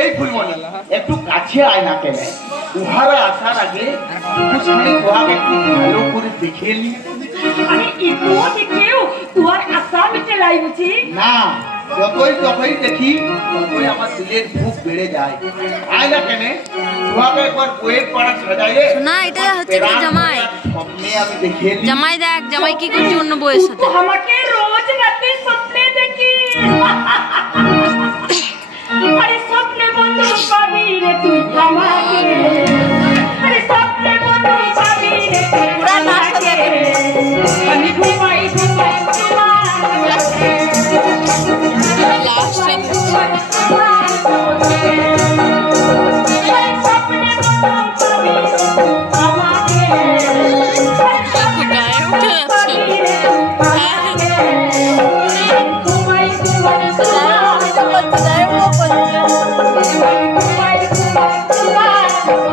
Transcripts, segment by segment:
এই ফুলমণি একটু কাছে আয় না কেন? উহারা আসার আগে কুসুমি তোহাকে একটু ভালো করে দেখে নি। আমি ইকো দেখেও তোমার আশা মিটে লাই বুঝি? না যতই যতই দেখি ততই আমার দিলের ভুক বেড়ে যায়। আয় না কেন? তোহাকে একবার বইয়ের পাড়া সাজাইলে শোনা, এটা হচ্ছে কি জামাই? স্বপ্নে আমি দেখে জামাই দেখ জামাই কি করছে অন্য বউয়ের সাথে? আমাকে রোজ রাতে স্বপ্নে দেখি। আরে স্বপ্নে বন্ধু পাবি রে তুই আমাকে। আরে স্বপ্নে বন্ধু পাবি রে তুই আমাকে। আমি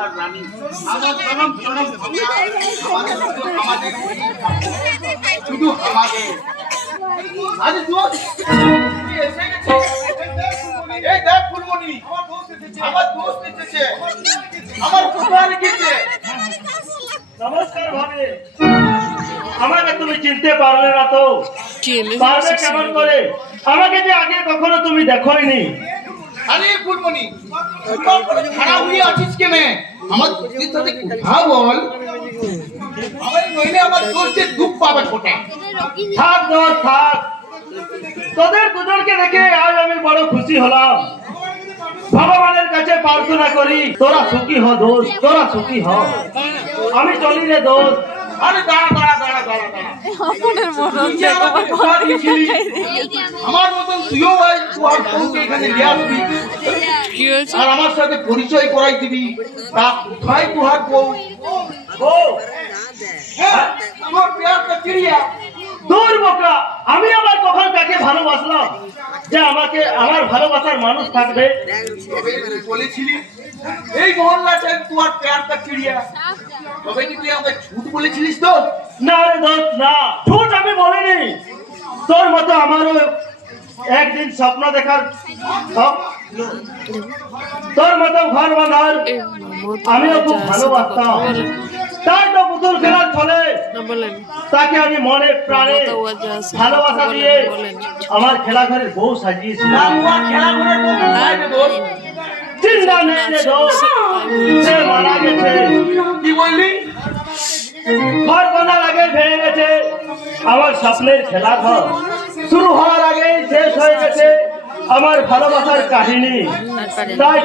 মরণ রানী, আমার ভাবনা, আমাদের শুধু আমাদের। আরে দোস্ত, তুই এসে গেছিস? এই দেখ ফুলমণি, আমার দোস্ত এসেছে। আমার কোথায় রেখেছে নমস্কার ভাবে। আমাকে তুমি চিনতে পারলে না তো। পারবে কেমন করে? আমাকে যে আগে কখনো তুমি দেখোইনি আরে ফুলমণি। খারাপ হয়ে আছিস কেনে? আমার দোস্তের সাথে কথা বল আমার নইলে আমার দোস্তের দুঃখ পাবে কোথায়? থাক দর থাক। তোদের দুজনকে দেখে আজ আমি বড় খুশি হলাম। ভগবানের কাছে প্রার্থনা করি, তোরা সুখী হ, দোষ, তোরা সুখী হ। আমি চলি রে, দোষ। আরে দাঁড়া দাঁড়া দাঁড়া দাঁড়া দাঁড়া। তুই আমার মতন তুইও ভাই তুই আর এখানে নিয়ে আসবি। কি হয়েছে? আর আমার সাথে পরিচয় করাই দিবি। তা কোথায় তুহার বউ। ও হ্যাঁ আমার চিড়িয়া। দূর বোকা। আমি আবার কখন তাকে ভালোবাসলাম? যে আমাকে আমার ভালোবাসার মানুষ থাকবে। বলেছিলি এই মহল্লাতে তোমার পেয়ারটা চিড়িয়া। তবে কি তুই আমাকে ছুট বলেছিলিস তো? না রে দোষ না। ঝুট আমি বলিনি। তোর মতো আমারও একদিন স্বপ্ন দেখার তোর মতো ঘর বাঁধার আমিও খুব ভালোবাসতাম। তাই তো পুতুল খেলার চলে বলেন তাকে আমি মনে প্রাণে ভালোবাসা দিয়ে আমার খেলা ঘরের বউ সাজিয়েছিলাম। না তোমার খেলা করে বউ কোথায় রে দোস্ত? চিন্তা নেই রে দোষ সে মারা গেছে। কি বললি? ঘর বাঁধার আগে ভেঙে গেছে আমার স্বপ্নের খেলা ঘর। শুরু হওয়ার আগেই শেষ হয়ে গেছে আমার ভালোবাসার কাহিনী। তাই